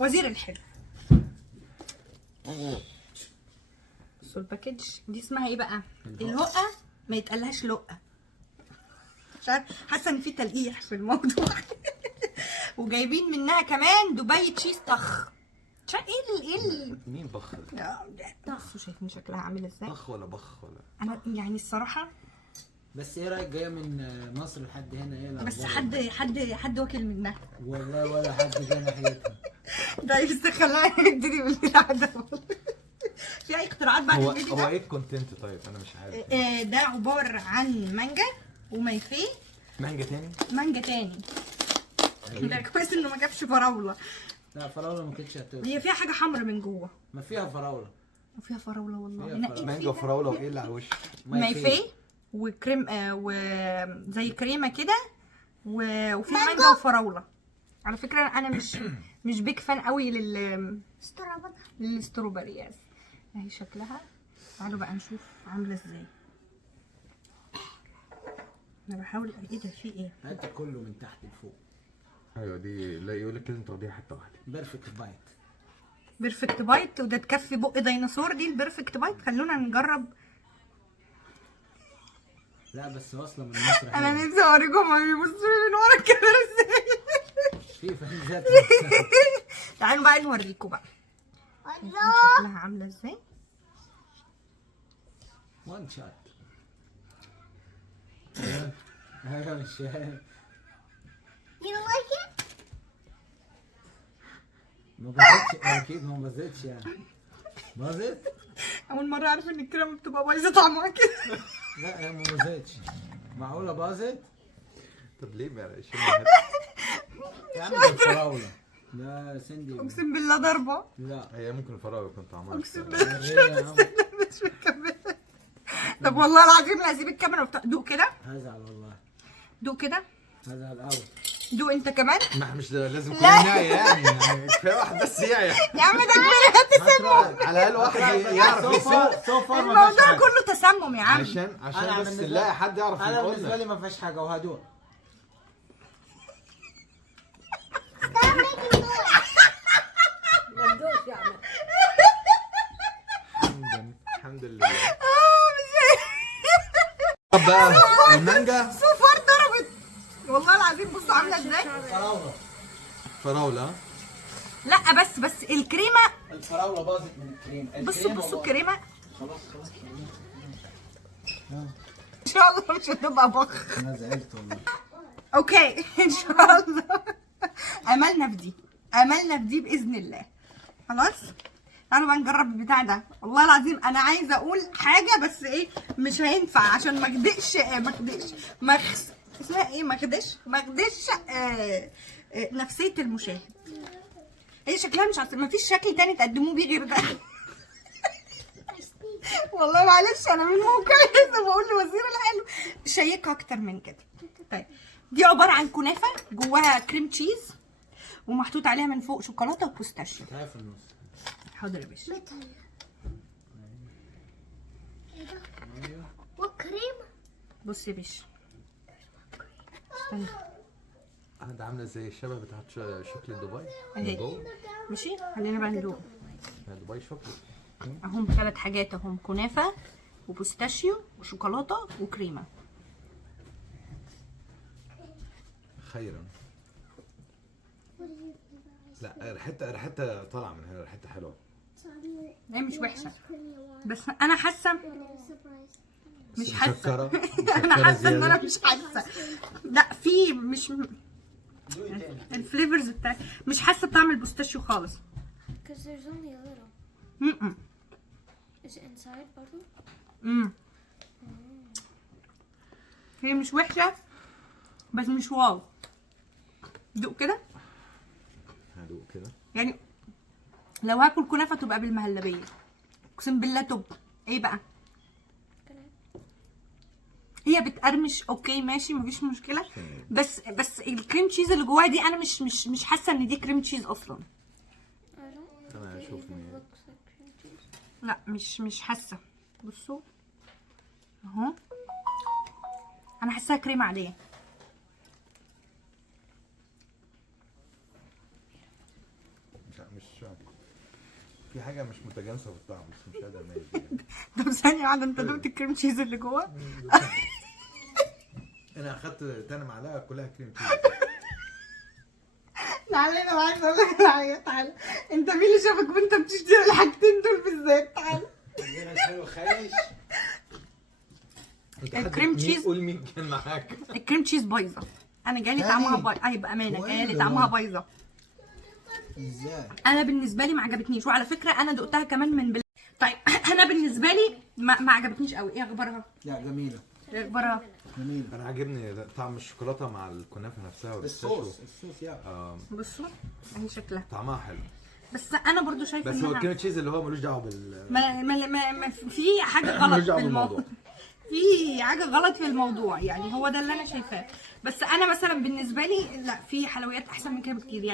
وزير الحلو. بصوا الباكج دي اسمها ايه بقى؟ الهقه ما يتقالهاش لقه. مش عارف، حاسه ان في تلقيح في الموضوع. وجايبين منها كمان دبي تشيز طخ. مش عارف ايه مين بخ؟ بصوا شايفين شكلها عامل ازاي؟ بخ ولا بخ ولا؟ انا يعني الصراحه بس ايه رايك جايه من مصر لحد هنا؟ ايه الأخبار؟ بس حد واكل منها والله ولا حد جه ناحيتها. ده بس خلاها نبتدي بالبتاع ده. في اي اختراعات بعد الفيديو هو ده؟ ايه الكونتنت طيب؟ انا مش عارف. ده عباره عن مانجا ومايفيه. مانجا تاني؟ مانجا تاني. ده كويس انه ما جابش فراوله. لا فراوله ما كانتش هتوصل. هي فيها حاجه حمرا من جوه. ما فيها فراوله. وفيها فراوله والله. فيها نقيت مانجا فيها. وفراوله وايه اللي على وشك؟ مايفيه وكريم وزي كريمه كده وفي مانجا وفراوله. على فكره انا مش بيك فان قوي للستروبري. يس اهي شكلها. تعالوا بقى نشوف عامله ازاي. انا بحاول ايه ده، في ايه؟ هات كله من تحت لفوق. ايوه دي لا يقول لك لازم تاخديها حته واحده. بيرفكت بايت. بيرفكت بايت، وده تكفي بق ديناصور دي البيرفكت بايت. خلونا نجرب. لا بس واصله من مصر. انا نفسي اوريكم هما بيبصوا لي من ورا الكاميرا ازاي. في فانزات. تعالوا بقى نوريكم بقى شكلها عامله ازاي. وان شوت. انا مش شايف. You don't like it? ما باظتش اكيد، ما باظتش يعني. باظت؟ اول مره اعرف ان الكريمه بتبقى بايظه طعمها كده. لا هي ما باظتش. معقوله باظت؟ طب ليه بقى؟ يا عم دي فراوله. لا سندي. اقسم بالله ضربه. لا هي ممكن الفراوله كنت عملت. اقسم بالله مش مكمله. طب والله العظيم هسيب الكاميرا دوق كده. هزعل والله. دوق كده. هزعل قوي. دوق انت كمان. ما مش لازم كلنا نعي يعني كفايه واحد بس يعي. يا عم ده كبير. هات تسمم. على الاقل واحد يعرف يسوق. سوفر ما الموضوع فيهاش حاجه. كله تسمم يا عم. عشان بس نلاقي حد يعرف انا يقول بالنسبه لنا. لي ما فيهاش حاجه وهدوء. الحمد لله. مش طب بقى المانجا صفار ضربت والله العظيم. بصوا عامله ازاي. الفراوله. فراوله. لا بس الكريمه. الفراوله باظت من الكريم. بصوا الكريمه. خلاص خلاص. ان شاء الله مش هتبقى بخ. انا زعلت والله. اوكي ان شاء الله. املنا في دي باذن الله. خلاص تعالوا بقى نجرب البتاع ده. والله العظيم انا عايزه اقول حاجه بس ايه مش هينفع عشان ما اخدش اسمها ايه، ما اخدش نفسيه المشاهد. هي شكلها مش ما فيش شكل تاني تقدموه بيه غير ده. والله معلش انا من موقعي لازم بقول لوزير الحلو شيكها اكتر من كده. طيب دي عباره عن كنافه جواها كريم تشيز ومحطوط عليها من فوق شوكولاته وبوستاشيو. تعال في النص. حاضر يا باشا. ايوه. وكريمة. بص يا باشا استنى ده عامله زي الشبه بتاعت شوكليت دبي أهي. من جوه. ماشي خلينا بقى ندوق. دبي شوكليت. اهم 3 حاجات اهم، كنافه وبوستاشيو وشوكولاته وكريمه. خيرا. لا ريحتها طالعه من هنا، ريحتها حلوه. هي مش وحشه بس انا حاسه مش حاسه. مسكرة. انا حاسه ان انا زيادة. مش حاسه. لا في مش الفليفرز بتاعت مش حاسه بطعم البوستاشيو خالص. Because there's only a little. امم Is it inside برضو؟ هي مش وحشه بس مش واو. دوق كده هدوق كده. يعني لو هاكل كنافه تبقى بالمهلبيه. اقسم بالله توب. ايه بقى هي بتقرمش اوكي ماشي مفيش مشكله بس الكريم تشيز اللي جواها دي انا مش حاسه ان دي كريم تشيز اصلا. انا اشوف لا مش حاسه. بصوا اهو انا حاساها كريمه عاديه. مش في حاجه مش متجانسه في الطعم بس مش قادر اميز يعني. طب ثانيه واحده، انت دوقت الكريم تشيز اللي جوه؟ انا اخدت تاني معلقه كلها كريم تشيز. تعالى انا عايزه اقول لك على حاجه. تعالى، انت مين اللي شافك وانت بتشتري الحاجتين دول بالذات؟ تعالى. حلو خايش. الكريم تشيز، قول مين كان معاك. الكريم تشيز بايظه. انا جايلي طعمها بايظه. اي بامانه جايلي طعمها بايظه. ازاي؟ انا بالنسبه لي ما عجبتنيش، وعلى فكره انا دقتها كمان من طيب انا بالنسبه لي ما عجبتنيش قوي. ايه اخبارها؟ لا جميله ايه اخبارها؟ جميله. انا عاجبني طعم الشوكولاته مع الكنافه نفسها الصوص يا بصوا اهي شكلها، طعمها حلو. بس انا برضو شايفه بس هو الكريم تشيز اللي هو ملوش دعوه في حاجه غلط ملوش دعوة في الموضوع. بالموضوع. في حاجه غلط في الموضوع، يعني هو ده اللي انا شايفاه. بس انا مثلا بالنسبه لي لا، في حلويات احسن من كده بكتير يعني.